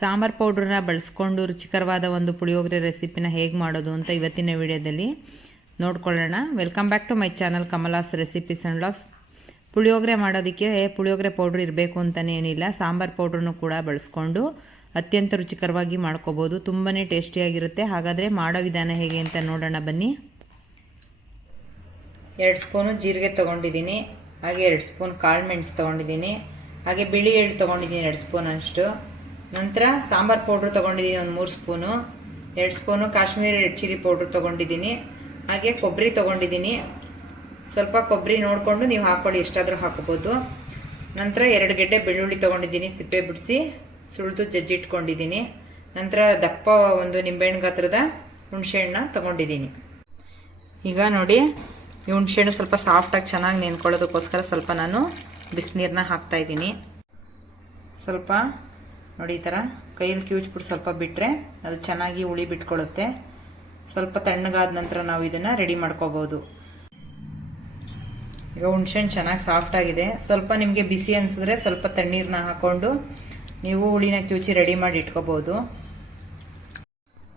ಸಾಂಬಾರ್ ಪೌಡ್ರನ್ನ ಬಳಸ್ಕೊಂಡು ರುಚಿಕರವಾದ ಒಂದು ಪುಳಿಯೋಗರೆ ರೆಸಿಪಿನ ಹೇಗೆ ಮಾಡೋದು ಅಂತ ಇವತ್ತಿನ ವಿಡಿಯೋದಲ್ಲಿ ನೋಡ್ಕೊಳ್ಳೋಣ. Welcome back to my channel Kamala's recipes and loss puliyogare ಮಾಡೋದಕ್ಕೆ ಪುಳಿಯೋಗರೆ ಪೌಡ್ರ್ ಇರಬೇಕು ಅಂತಲೇ ಏನಿಲ್ಲ. ಸಾಂಬಾರ್ ಪೌಡ್ರನ್ನು ಕೂಡ ಬಳಸ್ಕೊಂಡು ಅತ್ಯಂತ ರುಚಿಕರವಾಗಿ ಮಾಡ್ಕೋಬೋದು. ತುಂಬಾ ಟೇಸ್ಟಿಯಾಗಿರುತ್ತೆ. ಹಾಗಾದರೆ ಮಾಡೋ ವಿಧಾನ ಹೇಗೆ ಅಂತ ನೋಡೋಣ ಬನ್ನಿ. ಎರಡು ಸ್ಪೂನು ಜೀರಿಗೆ ತೊಗೊಂಡಿದ್ದೀನಿ. ಹಾಗೆ ಎರಡು ಸ್ಪೂನ್ ಕಾಳು ಮೆಣಸು ತೊಗೊಂಡಿದ್ದೀನಿ. ಹಾಗೆ ಬಿಳಿ ಎಳ್ಳು ತೊಗೊಂಡಿದ್ದೀನಿ ಎರಡು ಸ್ಪೂನ್ ಅಷ್ಟು ನಂತರ ಸಾಂಬಾರ್ ಪೌಡ್ರ್ ತೊಗೊಂಡಿದ್ದೀನಿ ಒಂದು ಮೂರು ಸ್ಪೂನು, ಎರಡು spoon Kashmiri red chilli powder ತೊಗೊಂಡಿದ್ದೀನಿ. ಹಾಗೆ ಕೊಬ್ಬರಿ ತೊಗೊಂಡಿದ್ದೀನಿ. ಸ್ವಲ್ಪ ಕೊಬ್ಬರಿ ನೋಡಿಕೊಂಡು ನೀವು ಹಾಕ್ಕೊಳ್ಳಿ ಎಷ್ಟಾದರೂ ಹಾಕೋಬೋದು. ನಂತರ ಎರಡು ಗೆಡ್ಡೆ ಬೆಳ್ಳುಳ್ಳಿ ತೊಗೊಂಡಿದ್ದೀನಿ, ಸಿಪ್ಪೆ ಬಿಡಿಸಿ, ಸುಳಿದು ಜಜ್ಜಿಟ್ಕೊಂಡಿದ್ದೀನಿ. ನಂತರ ದಪ್ಪ ಒಂದು ನಿಂಬೆಹಣ್ಣು ಗಾತ್ರದ ಹುಣಸೆಹಣ್ಣ ತೊಗೊಂಡಿದ್ದೀನಿ. ಈಗ ನೋಡಿ, ಈ ಹುಣಸೆಹಣ್ಣು ಸ್ವಲ್ಪ ಸಾಫ್ಟಾಗಿ ಚೆನ್ನಾಗಿ ನೆನ್ಕೊಳ್ಳೋದಕ್ಕೋಸ್ಕರ ಸ್ವಲ್ಪ ನಾನು ಬಿಸಿನೀರನ್ನ ಹಾಕ್ತಾಯಿದ್ದೀನಿ ಸ್ವಲ್ಪ ನೋಡಿ ಈ ಥರ ಕೈಯಲ್ಲಿ ಕಿವುಚ್ಬಿಟ್ಟು ಸ್ವಲ್ಪ ಬಿಟ್ಟರೆ ಅದು ಚೆನ್ನಾಗಿ ಉಳಿ ಬಿಟ್ಕೊಳ್ಳುತ್ತೆ ಸ್ವಲ್ಪ ತಣ್ಣಗಾದ ನಂತರ ನಾವು ಇದನ್ನು ರೆಡಿ ಮಾಡ್ಕೋಬೋದು ಈಗ ಹುಣ್ಸೆಣ್ ಚೆನ್ನಾಗಿ ಸಾಫ್ಟಾಗಿದೆ ಸ್ವಲ್ಪ ನಿಮಗೆ ಬಿಸಿ ಅನಿಸಿದ್ರೆ ಸ್ವಲ್ಪ ತಣ್ಣೀರನ್ನ ಹಾಕ್ಕೊಂಡು ನೀವು ಹುಳಿನ ಕಿವುಚಿ ರೆಡಿ ಮಾಡಿ ಇಟ್ಕೋಬೋದು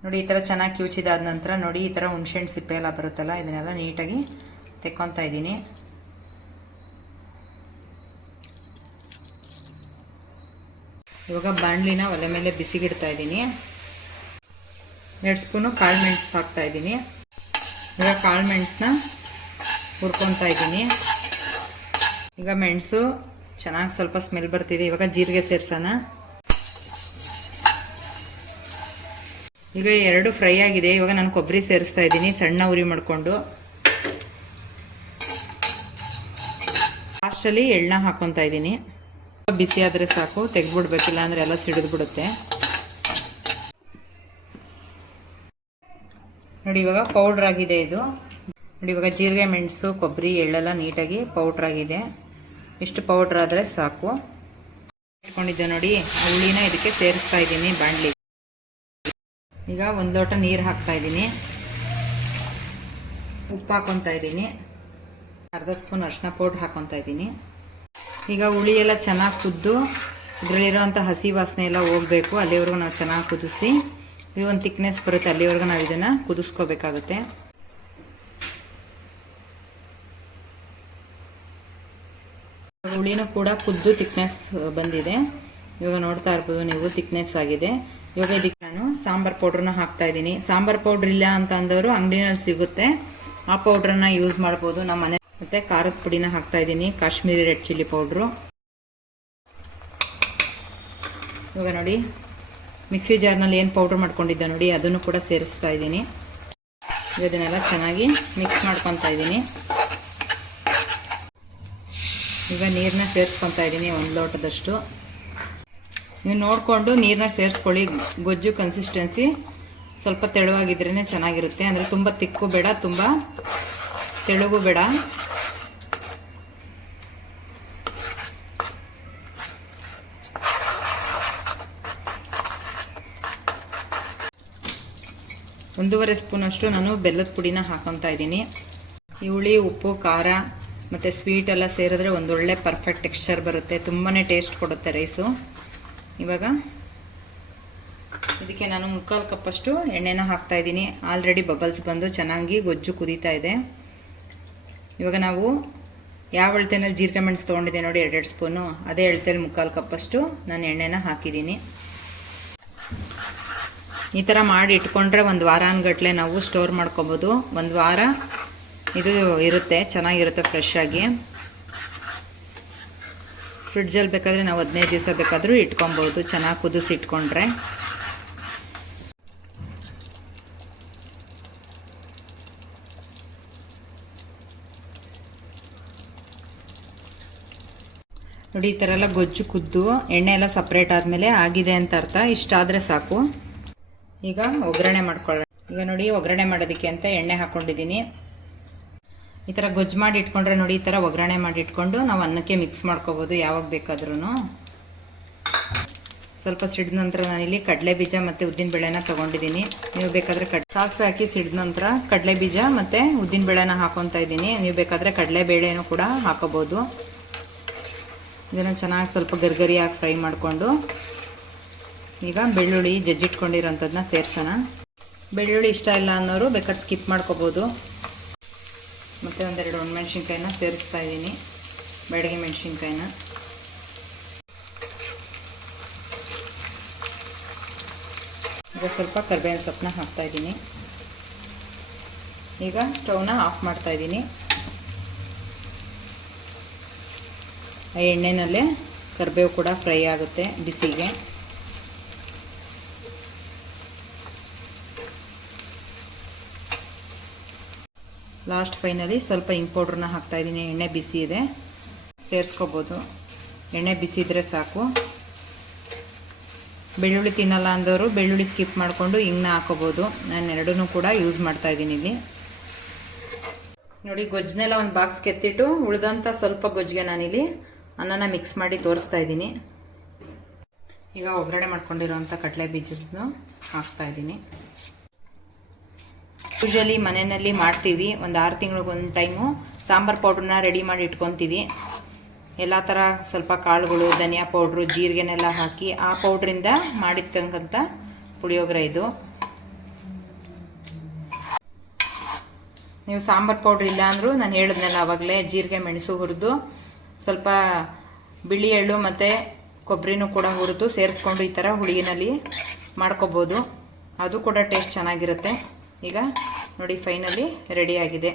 ನೋಡಿ ಈ ಥರ ಚೆನ್ನಾಗಿ ಕಿವುಚಿದಾದ ನಂತರ ನೋಡಿ ಈ ಥರ ಹುಣ್ಸೆಹಣ್ಣು ಸಿಪ್ಪೆ ಎಲ್ಲ ಬರುತ್ತಲ್ಲ, ಇದನ್ನೆಲ್ಲ ನೀಟಾಗಿ ತೆಕ್ಕೊತಾ ಇದ್ದೀನಿ. ಇವಾಗ ಬಾಣಲಿನ ಒಲೆ ಮೇಲೆ ಬಿಸಿಗಿಡ್ತಾ ಇದ್ದೀನಿ. ಎರಡು ಸ್ಪೂನು ಕಾಳು ಮೆಣಸು ಹಾಕ್ತಾ ಇದ್ದೀನಿ. ಈಗ ಕಾಳು ಮೆಣಸನ್ನ ಹುರ್ಕೊತಾ ಇದ್ದೀನಿ. ಈಗ ಮೆಣಸು ಚೆನ್ನಾಗಿ ಸ್ವಲ್ಪ ಸ್ಮೆಲ್ ಬರ್ತಿದೆ. ಇವಾಗ ಜೀರಿಗೆ ಸೇರ್ಸೋಣ. ಈಗ ಎರಡು ಫ್ರೈ ಆಗಿದೆ. ಇವಾಗ ನಾನು ಕೊಬ್ಬರಿ ಸೇರಿಸ್ತಾ ಇದ್ದೀನಿ, ಸಣ್ಣ ಉರಿ ಮಾಡಿಕೊಂಡು. ಲಾಸ್ಟಲ್ಲಿ ಎಳ್ಳನ್ನ ಹಾಕೊತಾ ಇದ್ದೀನಿ. ಬಿಸಿ ಆದರೆ ಸಾಕು, ತೆಗೆದ್ಬಿಡ್ಬೇಕಿಲ್ಲ ಅಂದರೆ ಎಲ್ಲ ಸಿಡಿದು ಬಿಡುತ್ತೆ ನೋಡಿ, ಇವಾಗ ಪೌಡ್ರ್ ಆಗಿದೆ ಇದು. ನೋಡಿ, ಇವಾಗ ಜೀರಿಗೆ, ಮೆಣಸು, ಕೊಬ್ಬರಿ, ಎಳ್ಳೆಲ್ಲ ನೀಟಾಗಿ ಪೌಡ್ರ್ ಆಗಿದೆ. ಇಷ್ಟು ಪೌಡ್ರ್ ಆದರೆ ಸಾಕು. ಇಟ್ಕೊಂಡಿದ್ದೆ ನೋಡಿ, ಹುಳಿನ ಇದಕ್ಕೆ ಸೇರಿಸ್ತಾ ಇದ್ದೀನಿ ಬಾಣಲಿ. ಈಗ ಒಂದು ಲೋಟ ನೀರು ಹಾಕ್ತಾ ಇದ್ದೀನಿ. ಉಪ್ಪು ಹಾಕೊತಾ ಇದ್ದೀನಿ. ಅರ್ಧ ಸ್ಪೂನ್ ಅರ್ಶಿನ ಪೌಡ್ರ್ ಹಾಕೊತಾ ಇದ್ದೀನಿ. ಈಗ ಹುಳಿ ಎಲ್ಲ ಚೆನ್ನಾಗಿ ಕುದ್ದು ಇದರಲ್ಲಿರೋಂಥ ಹಸಿ ವಾಸನೆ ಎಲ್ಲ ಹೋಗಬೇಕು, ಅಲ್ಲಿವರೆಗೂ ನಾವು ಚೆನ್ನಾಗಿ ಕುದಿಸಿ, ಇದು ಒಂದು ತಿಕ್ನೆಸ್ ಬರುತ್ತೆ, ಅಲ್ಲಿವರೆಗೂ ನಾವು ಇದನ್ನು ಕುದಿಸ್ಕೋಬೇಕಾಗುತ್ತೆ. ಹುಳಿನೂ ಕೂಡ ಕುದ್ದು ತಿಕ್ನೆಸ್ ಬಂದಿದೆ. ಇವಾಗ ನೋಡ್ತಾ ಇರ್ಬೋದು ನೀವು ತಿಕ್ನೆಸ್ ಆಗಿದೆ. ಇವಾಗ ಇದಕ್ಕೆ ನಾನು ಸಾಂಬಾರ್ ಪೌಡ್ರನ್ನ ಹಾಕ್ತಾ ಇದ್ದೀನಿ. ಸಾಂಬಾರ್ ಪೌಡ್ರ್ ಇಲ್ಲ ಅಂತ ಅಂದವರು ಅಂಗಡಿನಲ್ಲಿ ಸಿಗುತ್ತೆ. ಆ ಪೌಡ್ರನ್ನ ಯೂಸ್ ಮಾಡ್ಬೋದು. ನಮ್ಮ ಮನೆ ಮತ್ತೆ ಖಾರದ ಪುಡಿನ ಹಾಕ್ತಾ ಇದ್ದೀನಿ. Kashmiri red chilli powder. ಇವಾಗ ನೋಡಿ, ಮಿಕ್ಸಿ ಜಾರ್ನಲ್ಲಿ ಏನು ಪೌಡ್ರ್ ಮಾಡ್ಕೊಂಡಿದ್ದೆ ನೋಡಿ, ಅದನ್ನು ಕೂಡ ಸೇರಿಸ್ತಾ ಇದ್ದೀನಿ. ಇದನ್ನೆಲ್ಲ ಚೆನ್ನಾಗಿ ಮಿಕ್ಸ್ ಮಾಡ್ಕೊತಾ ಇದ್ದೀನಿ. ಈಗ ನೀರನ್ನ ಸೇರಿಸ್ಕೊತಾ ಇದ್ದೀನಿ ಒಂದು ಲೋಟದಷ್ಟು. ನೀವು ನೋಡಿಕೊಂಡು ನೀರನ್ನ ಸೇರಿಸ್ಕೊಳ್ಳಿ. ಗೊಜ್ಜು ಕನ್ಸಿಸ್ಟೆನ್ಸಿ ಸ್ವಲ್ಪ ತೆಳುವಾಗಿದ್ರೇ ಚೆನ್ನಾಗಿರುತ್ತೆ. ಅಂದರೆ ತುಂಬ ತಿಕ್ಕು ಬೇಡ, ತುಂಬ ತೆಳುಗು ಬೇಡ. ಒಂದೂವರೆ ಸ್ಪೂನಷ್ಟು ನಾನು ಬೆಲ್ಲದ ಪುಡಿನ ಹಾಕೊತಾ ಇದ್ದೀನಿ. ಈ ಹುಳಿ, ಉಪ್ಪು, ಖಾರ ಮತ್ತು ಸ್ವೀಟ್ ಎಲ್ಲ ಸೇರಿದ್ರೆ ಒಂದೊಳ್ಳೆ ಪರ್ಫೆಕ್ಟ್ ಟೆಕ್ಸ್ಚರ್ ಬರುತ್ತೆ. ತುಂಬಾ ಟೇಸ್ಟ್ ಕೊಡುತ್ತೆ ರೈಸು ಇವಾಗ ಇದಕ್ಕೆ ನಾನು ಮುಕ್ಕಾಲು ಕಪ್ಪಷ್ಟು ಎಣ್ಣೆನ ಹಾಕ್ತಾ ಇದ್ದೀನಿ. ಆಲ್ರೆಡಿ ಬಬಲ್ಸ್ ಬಂದು ಚೆನ್ನಾಗಿ ಗೊಜ್ಜು ಕುದೀತಾ ಇದೆ. ಇವಾಗ ನಾವು ಯಾವ ಅಳತೆನಲ್ಲಿ ಜೀರಿಗೆ ಮೆಣಸು ತೊಗೊಂಡಿದ್ದೆ ನೋಡಿ, ಎರಡೆರಡು ಸ್ಪೂನು ಅದೇ ಅಳತೆಯಲ್ಲಿ ಮುಕ್ಕಾಲು ಕಪ್ಪಷ್ಟು ನಾನು ಎಣ್ಣೆನ ಹಾಕಿದ್ದೀನಿ. ಈ ಥರ ಮಾಡಿ ಇಟ್ಕೊಂಡ್ರೆ ಒಂದು ವಾರಾನ್ಗಟ್ಲೆ ನಾವು ಸ್ಟೋರ್ ಮಾಡ್ಕೊಬೋದು. ಒಂದು ವಾರ ಇದು ಇರುತ್ತೆ, ಚೆನ್ನಾಗಿರುತ್ತೆ ಫ್ರೆಶ್ ಆಗಿ. ಫ್ರಿಡ್ಜಲ್ಲಿ ಬೇಕಾದರೆ ನಾವು ಹದಿನೈದು ದಿವಸ ಬೇಕಾದರೂ ಇಟ್ಕೊಬೋದು, ಚೆನ್ನಾಗಿ ಕುದಿಸಿ ಇಟ್ಕೊಂಡ್ರೆ. ನೋಡಿ ಈ ಥರ ಎಲ್ಲ ಗೊಜ್ಜು ಕುದ್ದು, ಎಣ್ಣೆ ಎಲ್ಲ ಸಪ್ರೇಟ್ ಆದಮೇಲೆ ಆಗಿದೆ ಅಂತ ಅರ್ಥ. ಇಷ್ಟಾದರೆ ಸಾಕು. ಈಗ ಒಗ್ಗರಣೆ ಮಾಡ್ಕೊಳ್ಳೋಣ. ಈಗ ನೋಡಿ ಒಗ್ಗರಣೆ ಮಾಡೋದಕ್ಕೆ ಅಂತ ಎಣ್ಣೆ ಹಾಕ್ಕೊಂಡಿದ್ದೀನಿ ಈ ಥರ ಗೊಜ್ಜು ಮಾಡಿ ಇಟ್ಕೊಂಡ್ರೆ ನೋಡಿ ಈ ಥರ ಒಗ್ಗರಣೆ ಮಾಡಿ ಇಟ್ಕೊಂಡು ನಾವು ಅನ್ನಕ್ಕೆ ಮಿಕ್ಸ್ ಮಾಡ್ಕೋಬೋದು ಯಾವಾಗ ಬೇಕಾದ್ರೂ ಸ್ವಲ್ಪ ಸಿಡಿದ ನಂತರ ನಾನಿಲ್ಲಿ ಕಡಲೆ ಬೀಜ ಮತ್ತು ಉದ್ದಿನ ಬೇಳೆನ ತೊಗೊಂಡಿದ್ದೀನಿ. ನೀವು ಬೇಕಾದರೆ ಕಡ್ ಸಾಸಿವೆ ಹಾಕಿ ಸಿಡಿದ ನಂತರ ಕಡಲೆ ಬೀಜ ಮತ್ತು ಉದ್ದಿನ ಬೇಳೆನ ಹಾಕೊತಾ ಇದ್ದೀನಿ. ನೀವು ಬೇಕಾದರೆ ಕಡಲೆ ಬೇಳೆನೂ ಕೂಡ ಹಾಕೋಬೋದು. ಇದನ್ನು ಚೆನ್ನಾಗಿ ಸ್ವಲ್ಪ ಗರ್ಗರಿಯಾಗಿ ಫ್ರೈ ಮಾಡಿಕೊಂಡು ಈಗ ಬೆಳ್ಳುಳ್ಳಿ ಜಜ್ಜಿಟ್ಕೊಂಡಿರೋಂಥದ್ದನ್ನ ಸೇರ್ಸೋಣ. ಬೆಳ್ಳುಳ್ಳಿ ಇಷ್ಟ ಇಲ್ಲ ಅನ್ನೋರು ಬೇಕಾದ್ರೆ ಸ್ಕಿಪ್ ಮಾಡ್ಕೋಬೋದು. ಮತ್ತು ಒಂದೆರಡು ಒಣಮೆಣ್ಸಿನ್ಕಾಯಿನ ಸೇರಿಸ್ತಾ ಇದ್ದೀನಿ. ಬೆಳಗ್ಗೆ ಮೆಣಸಿನ್ಕಾಯಿನ. ಈಗ ಸ್ವಲ್ಪ ಕರ್ಬೇವಿನ ಸೊಪ್ಪನ್ನ ಹಾಕ್ತಾಯಿದ್ದೀನಿ ಈಗ ಸ್ಟೌವ್ನ ಆಫ್ ಮಾಡ್ತಾ ಇದ್ದೀನಿ. ಆ ಎಣ್ಣೆನಲ್ಲೇ ಕರಿಬೇವು ಕೂಡ ಫ್ರೈ ಆಗುತ್ತೆ ಬಿಸಿಗೆ ಲಾಸ್ಟ್ ಫೈನಲಿ ಸ್ವಲ್ಪ ಇಂಕ್ ಪೌಡ್ರನ್ನ ಹಾಕ್ತಾ ಇದ್ದೀನಿ. ಎಣ್ಣೆ ಬಿಸಿ ಇದೆ. ಸೇರಿಸ್ಕೋಬೋದು. ಎಣ್ಣೆ ಬಿಸಿ ಇದ್ದರೆ ಸಾಕು. ಬೆಳ್ಳುಳ್ಳಿ ತಿನ್ನಲ್ಲ ಅಂದವರು ಬೆಳ್ಳುಳ್ಳಿ ಸ್ಕಿಪ್ ಮಾಡಿಕೊಂಡು ಹಿಂಗನ್ನ ಹಾಕೋಬೋದು. ನಾನು ಎರಡೂ ಕೂಡ ಯೂಸ್ ಮಾಡ್ತಾ ಇದ್ದೀನಿ ಇಲ್ಲಿ. ನೋಡಿ ಗೊಜ್ಜನ್ನೆಲ್ಲ ಒಂದು ಬಾಕ್ಸ್ ಕೆತ್ತಿಟ್ಟು ಉಳಿದಂಥ ಸ್ವಲ್ಪ ಗೊಜ್ಜಿಗೆ ನಾನಿಲ್ಲಿ ಅನ್ನನ ಮಿಕ್ಸ್ ಮಾಡಿ ತೋರಿಸ್ತಾ ಇದ್ದೀನಿ. ಈಗ ಒಗ್ಗರಣೆ ಮಾಡ್ಕೊಂಡಿರೋಂಥ ಕಡಲೆ ಬೀಜದ್ದು ಹಾಕ್ತಾ ಯೂಶಲಿ ಮನೆಯಲ್ಲಿ ಮಾಡ್ತೀವಿ. ಒಂದು ಆರು ತಿಂಗಳಿಗೊಂದು ಟೈಮು ಸಾಂಬಾರು ಪೌಡ್ರನ್ನ ರೆಡಿ ಮಾಡಿ ಇಟ್ಕೊತೀವಿ. ಎಲ್ಲ ಥರ ಸ್ವಲ್ಪ ಕಾಳುಗಳು, ಧನಿಯಾ ಪೌಡ್ರು ಜೀರಿಗೆನೆಲ್ಲ ಹಾಕಿ ಆ ಪೌಡ್ರಿಂದ ಮಾಡಿರ್ತಕ್ಕಂಥ ಪುಳಿಯೋಗರೆ ಇದು. ನೀವು ಸಾಂಬಾರು ಪೌಡ್ರ್ ಇಲ್ಲ ಅಂದರೂ ನಾನು ಹೇಳಿದ್ನಲ್ಲ ಆವಾಗಲೇ ಜೀರಿಗೆ, ಮೆಣಸು ಹುರಿದು ಸ್ವಲ್ಪ ಬಿಳಿ ಎಳ್ಳು ಮತ್ತು ಕೊಬ್ಬರಿನೂ ಕೂಡ ಹುರಿದು ಸೇರಿಸ್ಕೊಂಡು ಈ ಥರ ಹುಳಿನಲ್ಲಿ ಮಾಡ್ಕೋಬೋದು. ಅದು ಕೂಡ ಟೇಸ್ಟ್ ಚೆನ್ನಾಗಿರುತ್ತೆ. ಈಗ ನೋಡಿ ಫೈನಲಿ ರೆಡಿಯಾಗಿದೆ